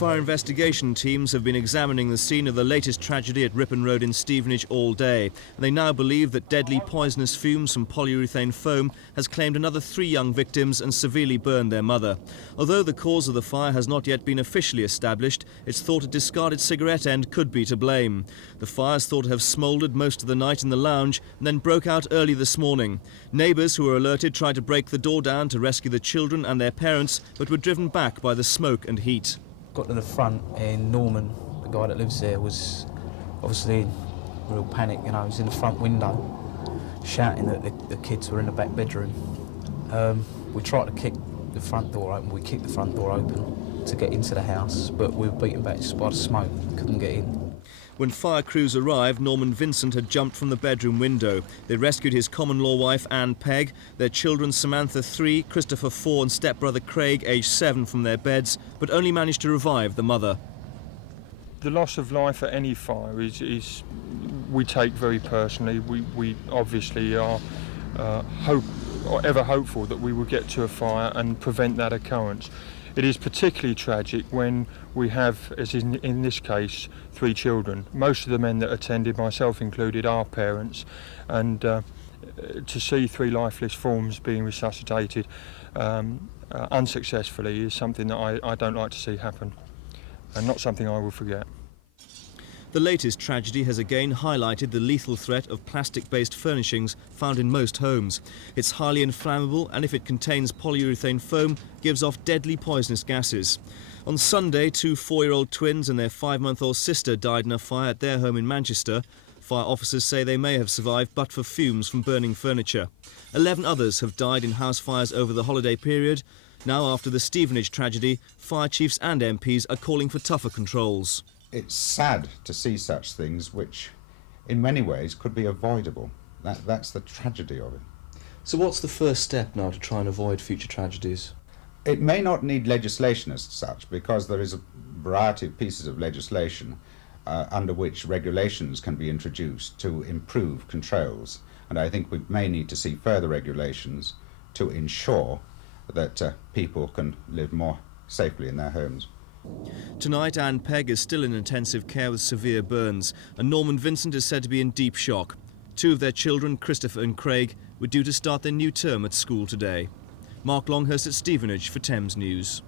Fire investigation teams have been examining the scene of the latest tragedy at Ripon Road in Stevenage all day, and they now believe that deadly poisonous fumes from polyurethane foam has claimed another 3 young victims and severely burned their mother. Although the cause of the fire has not yet been officially established, it's thought a discarded cigarette end could be to blame. The fire is thought to have smouldered most of the night in the lounge and then broke out early this morning. Neighbours who were alerted tried to break the door down to rescue the children and their parents, but were driven back by the smoke and heat. Got to the front and Norman, the guy that lives there, was obviously in real panic. You know, he was in the front window shouting that the kids were in the back bedroom. We tried to kick the front door open. We kicked the front door open to get into the house, but we were beaten back just by the smoke. Couldn't get in. When fire crews arrived, Norman Vincent had jumped from the bedroom window. They rescued his common-law wife, Anne Pegg, their children Samantha, 3, Christopher, 4 and stepbrother Craig, aged 7, from their beds, but only managed to revive the mother. The loss of life at any fire is we take very personally. We obviously are ever hopeful that we will get to a fire and prevent that occurrence. It is particularly tragic when we have, as in this case, 3 children. Most of the men that attended, myself included, are parents, and to see 3 lifeless forms being resuscitated unsuccessfully is something that I don't like to see happen, and not something I will forget. The latest tragedy has again highlighted the lethal threat of plastic-based furnishings found in most homes. It's highly inflammable, and if it contains polyurethane foam, gives off deadly poisonous gases. On Sunday, 2 4-year-old twins and their 5-month-old sister died in a fire at their home in Manchester. Fire officers say they may have survived but for fumes from burning furniture. 11 others have died in house fires over the holiday period. Now, after the Stevenage tragedy, fire chiefs and MPs are calling for tougher controls. It's sad to see such things which, in many ways, could be avoidable. That's the tragedy of it. So what's the first step now to try and avoid future tragedies? It may not need legislation as such, because there is a variety of pieces of legislation under which regulations can be introduced to improve controls. And I think we may need to see further regulations to ensure that people can live more safely in their homes. Tonight, Anne Pegg is still in intensive care with severe burns, and Norman Vincent is said to be in deep shock. 2 of their children, Christopher and Craig, were due to start their new term at school today. Mark Longhurst at Stevenage for Thames News.